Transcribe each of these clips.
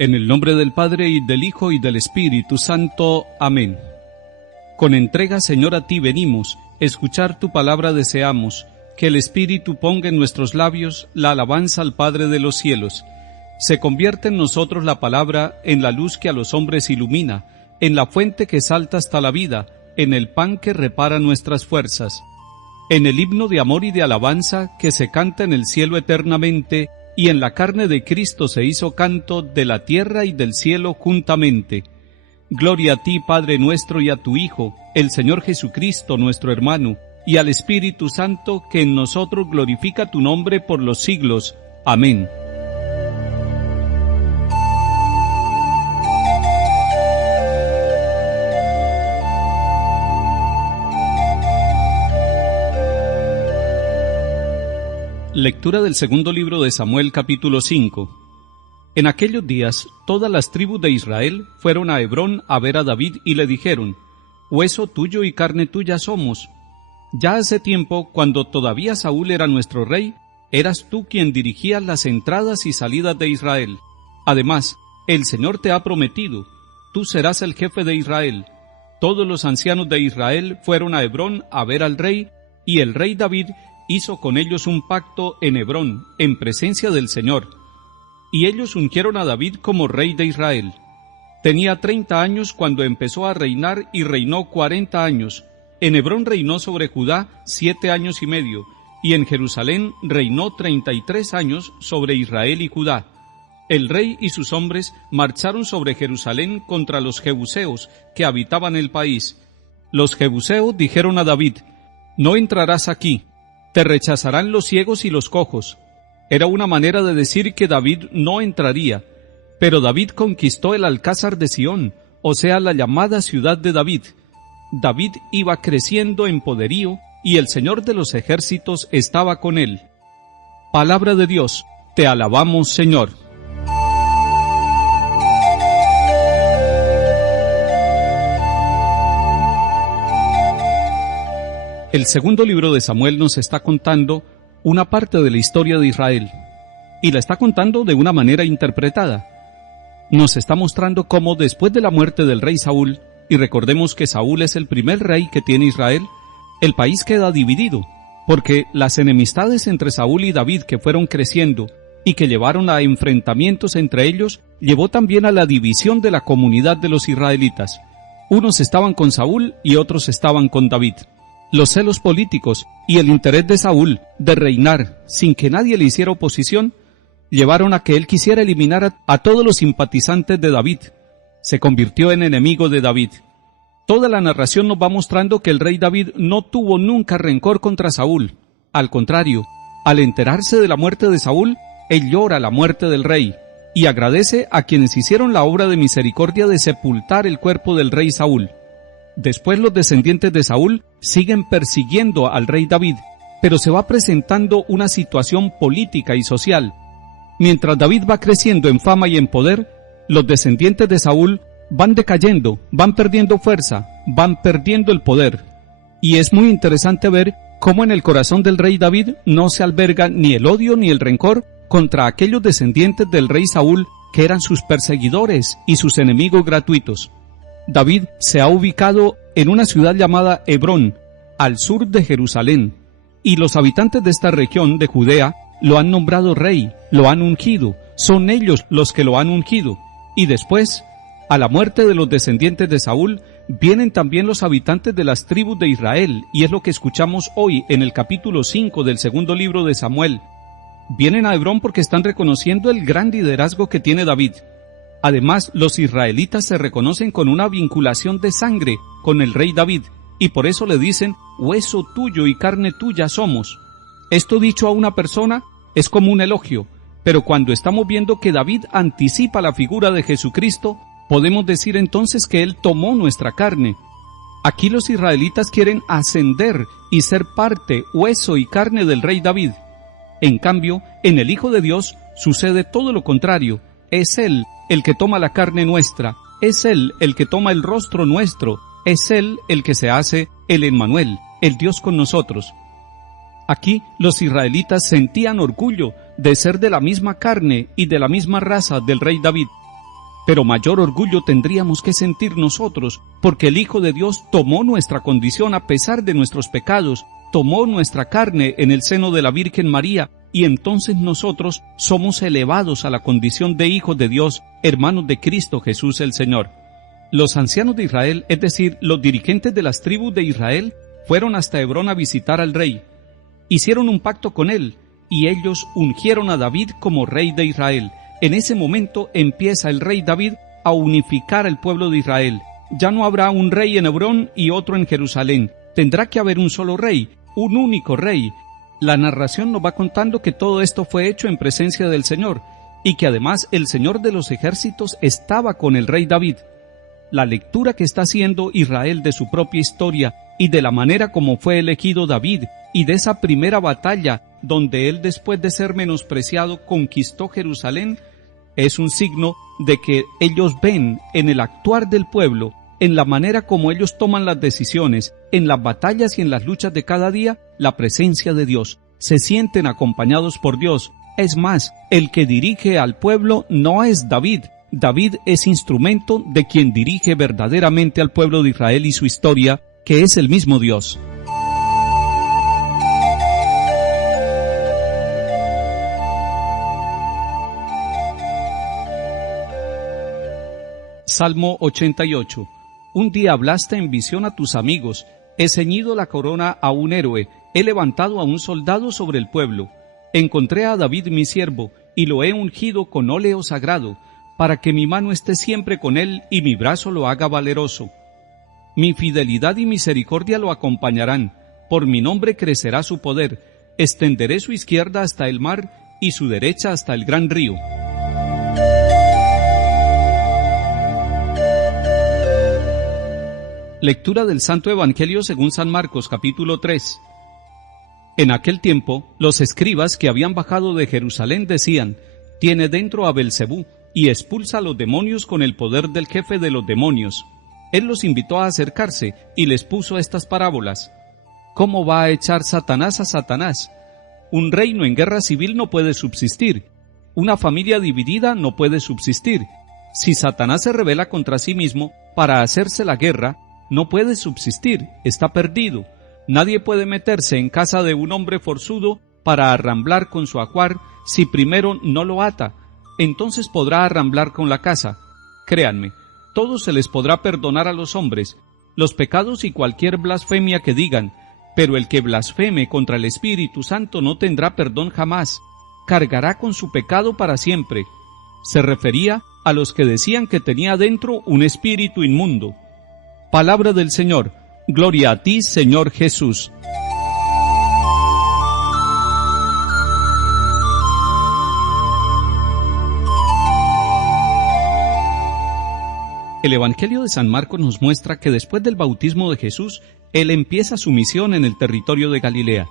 En el nombre del Padre, y del Hijo, y del Espíritu Santo. Amén. Con entrega, Señor, a ti venimos, escuchar tu palabra deseamos, que el Espíritu ponga en nuestros labios la alabanza al Padre de los cielos. Se convierte en nosotros la palabra en la luz que a los hombres ilumina, en la fuente que salta hasta la vida, en el pan que repara nuestras fuerzas. En el himno de amor y de alabanza que se canta en el cielo eternamente, y en la carne de Cristo se hizo canto de la tierra y del cielo juntamente. Gloria a ti, Padre nuestro, y a tu Hijo, el Señor Jesucristo, nuestro hermano, y al Espíritu Santo, que en nosotros glorifica tu nombre por los siglos. Amén. Lectura del segundo libro de Samuel, capítulo 5. En aquellos días, todas las tribus de Israel fueron a Hebrón a ver a David y le dijeron: «Hueso tuyo y carne tuya somos. Ya hace tiempo, cuando todavía Saúl era nuestro rey, eras tú quien dirigías las entradas y salidas de Israel. Además, el Señor te ha prometido, tú serás el jefe de Israel». Todos los ancianos de Israel fueron a Hebrón a ver al rey, y el rey David hizo con ellos un pacto en Hebrón, en presencia del Señor. Y ellos ungieron a David como rey de Israel. Tenía 30 años cuando empezó a reinar y reinó 40 años. En Hebrón reinó sobre Judá 7 años y medio, y en Jerusalén reinó 33 años sobre Israel y Judá. El rey y sus hombres marcharon sobre Jerusalén contra los jebuseos que habitaban el país. Los jebuseos dijeron a David: «No entrarás aquí, te rechazarán los ciegos y los cojos». Era una manera de decir que David no entraría, pero David conquistó el Alcázar de Sión, o sea, la llamada ciudad de David. David iba creciendo en poderío, y el Señor de los ejércitos estaba con él. Palabra de Dios, te alabamos, Señor. El segundo libro de Samuel nos está contando una parte de la historia de Israel, y la está contando de una manera interpretada. Nos está mostrando cómo después de la muerte del rey Saúl, y recordemos que Saúl es el primer rey que tiene Israel, el país queda dividido, porque las enemistades entre Saúl y David que fueron creciendo y que llevaron a enfrentamientos entre ellos, llevó también a la división de la comunidad de los israelitas. Unos estaban con Saúl y otros estaban con David. Los celos políticos y el interés de Saúl de reinar sin que nadie le hiciera oposición llevaron a que él quisiera eliminar a todos los simpatizantes de David. Se convirtió en enemigo de David. Toda la narración nos va mostrando que el rey David no tuvo nunca rencor contra Saúl. Al contrario, al enterarse de la muerte de Saúl, él llora la muerte del rey y agradece a quienes hicieron la obra de misericordia de sepultar el cuerpo del rey Saúl. Después los descendientes de Saúl siguen persiguiendo al rey David, pero se va presentando una situación política y social. Mientras David va creciendo en fama y en poder, los descendientes de Saúl van decayendo, van perdiendo fuerza, van perdiendo el poder. Y es muy interesante ver cómo en el corazón del rey David no se alberga ni el odio ni el rencor contra aquellos descendientes del rey Saúl que eran sus perseguidores y sus enemigos gratuitos. David se ha ubicado en una ciudad llamada Hebrón, al sur de Jerusalén, y los habitantes de esta región de Judea lo han nombrado rey, lo han ungido, son ellos los que lo han ungido. Y después, a la muerte de los descendientes de Saúl, vienen también los habitantes de las tribus de Israel, y es lo que escuchamos hoy en el capítulo 5 del segundo libro de Samuel. Vienen a Hebrón porque están reconociendo el gran liderazgo que tiene David. Además, los israelitas se reconocen con una vinculación de sangre con el rey David, y por eso le dicen: «Hueso tuyo y carne tuya somos». Esto dicho a una persona es como un elogio, pero cuando estamos viendo que David anticipa la figura de Jesucristo, podemos decir entonces que él tomó nuestra carne. Aquí los israelitas quieren ascender y ser parte, hueso y carne del rey David. En cambio, en el Hijo de Dios sucede todo lo contrario. Es Él el que toma la carne nuestra, es Él el que toma el rostro nuestro, es Él el que se hace el Emmanuel, el Dios con nosotros. Aquí los israelitas sentían orgullo de ser de la misma carne y de la misma raza del rey David. Pero mayor orgullo tendríamos que sentir nosotros, porque el Hijo de Dios tomó nuestra condición a pesar de nuestros pecados, tomó nuestra carne en el seno de la Virgen María, y entonces nosotros somos elevados a la condición de hijos de Dios, hermanos de Cristo Jesús el Señor. Los ancianos de Israel, es decir, los dirigentes de las tribus de Israel, fueron hasta Hebrón a visitar al rey. Hicieron un pacto con él, y ellos ungieron a David como rey de Israel. En ese momento empieza el rey David a unificar al pueblo de Israel. Ya no habrá un rey en Hebrón y otro en Jerusalén. Tendrá que haber un solo rey, un único rey. La narración nos va contando que todo esto fue hecho en presencia del Señor, y que además el Señor de los ejércitos estaba con el rey David. La lectura que está haciendo Israel de su propia historia y de la manera como fue elegido David, y de esa primera batalla donde él, después de ser menospreciado, conquistó Jerusalén, es un signo de que ellos ven en el actuar del pueblo, en la manera como ellos toman las decisiones, en las batallas y en las luchas de cada día, la presencia de Dios. Se sienten acompañados por Dios. Es más, el que dirige al pueblo no es David. David es instrumento de quien dirige verdaderamente al pueblo de Israel y su historia, que es el mismo Dios. Salmo 88. Un día hablaste en visión a tus amigos, he ceñido la corona a un héroe, he levantado a un soldado sobre el pueblo. Encontré a David mi siervo, y lo he ungido con óleo sagrado, para que mi mano esté siempre con él y mi brazo lo haga valeroso. Mi fidelidad y misericordia lo acompañarán, por mi nombre crecerá su poder, extenderé su izquierda hasta el mar y su derecha hasta el gran río. Lectura del Santo Evangelio según San Marcos, capítulo 3. En aquel tiempo, los escribas que habían bajado de Jerusalén decían: «Tiene dentro a Belcebú, y expulsa a los demonios con el poder del jefe de los demonios». Él los invitó a acercarse y les puso estas parábolas. ¿Cómo va a echar Satanás a Satanás? Un reino en guerra civil no puede subsistir. Una familia dividida no puede subsistir. Si Satanás se rebela contra sí mismo para hacerse la guerra, no puede subsistir, está perdido. Nadie puede meterse en casa de un hombre forzudo para arramblar con su ajuar si primero no lo ata. Entonces podrá arramblar con la casa. Créanme, todo se les podrá perdonar a los hombres, los pecados y cualquier blasfemia que digan, pero el que blasfeme contra el Espíritu Santo no tendrá perdón jamás, cargará con su pecado para siempre. Se refería a los que decían que tenía dentro un espíritu inmundo. Palabra del Señor. Gloria a ti, Señor Jesús. El Evangelio de San Marcos nos muestra que después del bautismo de Jesús, Él empieza su misión en el territorio de Galilea.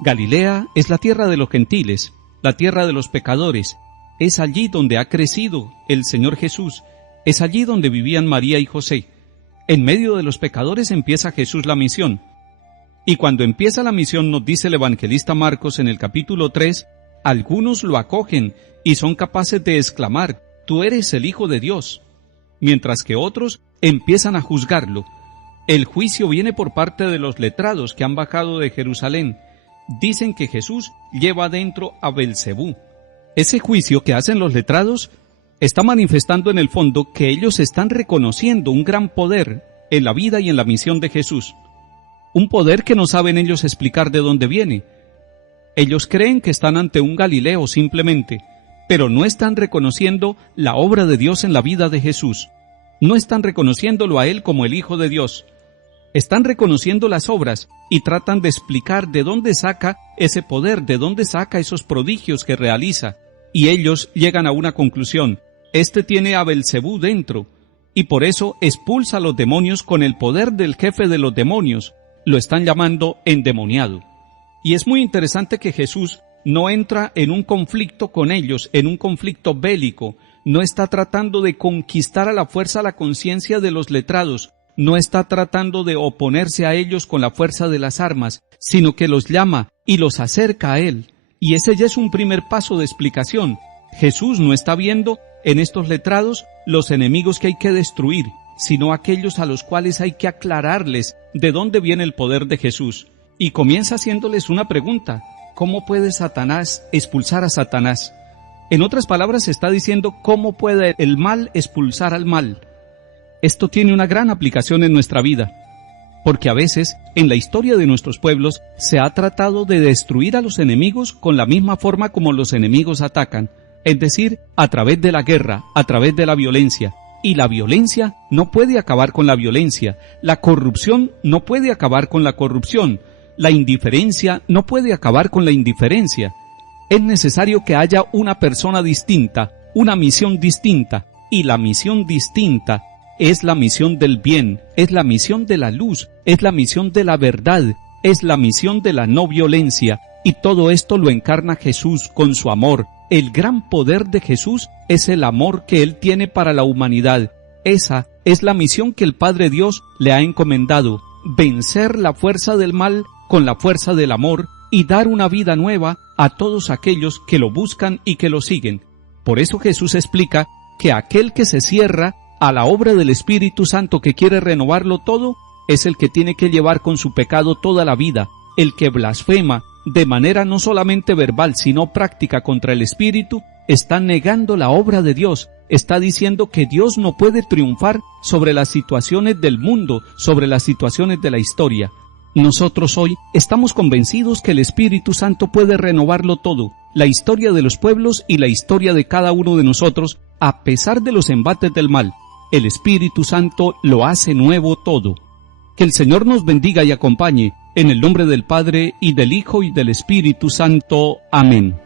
Galilea es la tierra de los gentiles, la tierra de los pecadores. Es allí donde ha crecido el Señor Jesús, es allí donde vivían María y José. En medio de los pecadores empieza Jesús la misión. Y cuando empieza la misión, nos dice el evangelista Marcos en el capítulo 3, algunos lo acogen y son capaces de exclamar: «Tú eres el Hijo de Dios», mientras que otros empiezan a juzgarlo. El juicio viene por parte de los letrados que han bajado de Jerusalén. Dicen que Jesús lleva dentro a Belcebú. Ese juicio que hacen los letrados está manifestando en el fondo que ellos están reconociendo un gran poder en la vida y en la misión de Jesús. Un poder que no saben ellos explicar de dónde viene. Ellos creen que están ante un Galileo simplemente, pero no están reconociendo la obra de Dios en la vida de Jesús. No están reconociéndolo a Él como el Hijo de Dios. Están reconociendo las obras y tratan de explicar de dónde saca ese poder, de dónde saca esos prodigios que realiza. Y ellos llegan a una conclusión: este tiene a Belcebú dentro, y por eso expulsa a los demonios con el poder del jefe de los demonios. Lo están llamando endemoniado. Y es muy interesante que Jesús no entra en un conflicto con ellos, en un conflicto bélico. No está tratando de conquistar a la fuerza la conciencia de los letrados. No está tratando de oponerse a ellos con la fuerza de las armas, sino que los llama y los acerca a Él. Y ese ya es un primer paso de explicación. Jesús no está viendo en estos letrados los enemigos que hay que destruir, sino aquellos a los cuales hay que aclararles de dónde viene el poder de Jesús. Y comienza haciéndoles una pregunta: ¿cómo puede Satanás expulsar a Satanás? En otras palabras, está diciendo cómo puede el mal expulsar al mal. Esto tiene una gran aplicación en nuestra vida, porque a veces, en la historia de nuestros pueblos, se ha tratado de destruir a los enemigos con la misma forma como los enemigos atacan, es decir, a través de la guerra, a través de la violencia. Y la violencia no puede acabar con la violencia, la corrupción no puede acabar con la corrupción, la indiferencia no puede acabar con la indiferencia. Es necesario que haya una persona distinta, una misión distinta, y la misión distinta es la misión del bien, es la misión de la luz, es la misión de la verdad, es la misión de la no violencia, y todo esto lo encarna Jesús con su amor. El gran poder de Jesús es el amor que Él tiene para la humanidad. Esa es la misión que el Padre Dios le ha encomendado: vencer la fuerza del mal con la fuerza del amor y dar una vida nueva a todos aquellos que lo buscan y que lo siguen. Por eso Jesús explica que aquel que se cierra a la obra del Espíritu Santo, que quiere renovarlo todo, es el que tiene que llevar con su pecado toda la vida. El que blasfema de manera no solamente verbal sino práctica contra el Espíritu, está negando la obra de Dios, está diciendo que Dios no puede triunfar sobre las situaciones del mundo, sobre las situaciones de la historia. Nosotros hoy estamos convencidos que el Espíritu Santo puede renovarlo todo, la historia de los pueblos y la historia de cada uno de nosotros, a pesar de los embates del mal. El Espíritu Santo lo hace nuevo todo. Que el Señor nos bendiga y acompañe, en el nombre del Padre, y del Hijo, y del Espíritu Santo. Amén.